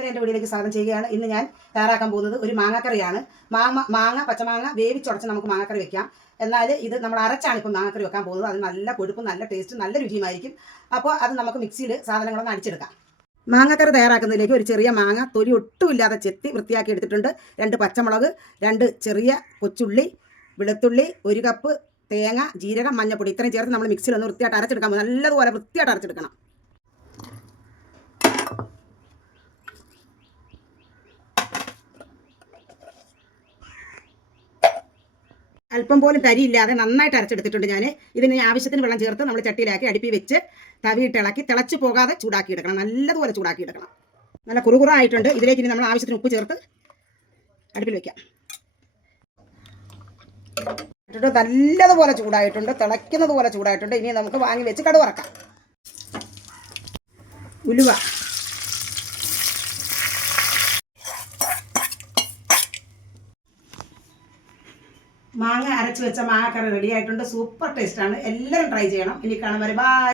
എല്ലാവരും എന്റെ വീട്ടിലേക്ക് സ്വാഗതം ചെയ്യുകയാണ്. ഇന്ന് ഞാൻ തയ്യാറാക്കാൻ പോകുന്നത് ഒരു മാങ്ങാക്കറിയാണ്. മാങ്ങ മാങ്ങ പച്ചമാങ്ങ വേവിച്ചുടച്ച് നമുക്ക് മാങ്ങാക്കറി വെക്കാം. എന്നാൽ ഇത് നമ്മൾ അരച്ചാണ് ഇപ്പം മാങ്ങാക്കറി വെക്കാൻ പോകുന്നത്. അത് നല്ല കൊഴുപ്പും നല്ല ടേസ്റ്റും നല്ല രുചിയുമായിരിക്കും. അപ്പോൾ അത് നമുക്ക് മിക്സിയിൽ സാധനങ്ങളൊന്ന് അടിച്ചെടുക്കാം. മാങ്ങാക്കറി തയ്യാറാക്കുന്നതിലേക്ക് ഒരു ചെറിയ മാങ്ങ തൊലി ഒട്ടുമില്ലാതെ ചെത്തി വൃത്തിയാക്കി എടുത്തിട്ടുണ്ട്. രണ്ട് പച്ചമുളക് രണ്ട് ചെറിയ കൊച്ചുള്ളി വെളുത്തുള്ളി ഒരു കപ്പ് തേങ്ങ ജീരകം മഞ്ഞപ്പൊടി. ഇത്രയും ചേർത്ത് നമ്മൾ മിക്സിയിൽ ഒന്ന് വൃത്തിയായിട്ട് അരച്ചെടുക്കാൻ പോകും നല്ലതുപോലെ വൃത്തിയായിട്ട് അരച്ചെടുക്കണം. അല്പം പോലും തരിയില്ലാതെ നന്നായിട്ട് അരച്ചെടുത്തിട്ടുണ്ട് ഞാൻ ഇതിന് ആവശ്യത്തിന് വെള്ളം ചേർത്ത് നമ്മൾ ചട്ടിയിലാക്കി അടുപ്പി വെച്ച് തവിയിട്ട് ഇളക്കി തിളച്ച് പോകാതെ ചൂടാക്കി എടുക്കണം. നല്ലതുപോലെ ചൂടാക്കി എടുക്കണം. നല്ല കുറുകുറ ആയിട്ടുണ്ട് ഇതിലേക്ക് ഇനി നമ്മൾ ആവശ്യത്തിന് ഉപ്പ് ചേർത്ത് അടുപ്പിൽ വെക്കാം. ഇട്ടിട്ട് നല്ലതുപോലെ ചൂടായിട്ടുണ്ട്. തിളയ്ക്കുന്നത് പോലെ ചൂടായിട്ടുണ്ട്. ഇനി നമുക്ക് വാങ്ങി വെച്ച് കടുവറക്കാം. ഉലുവ. മാങ്ങ അരച്ച് വെച്ച മാങ്ങക്കറി റെഡി ആയിട്ടുണ്ട്. സൂപ്പർ ടേസ്റ്റാണ് എല്ലാവരും ട്രൈ ചെയ്യണം. ഇനി കാണാൻ വരെ ബൈ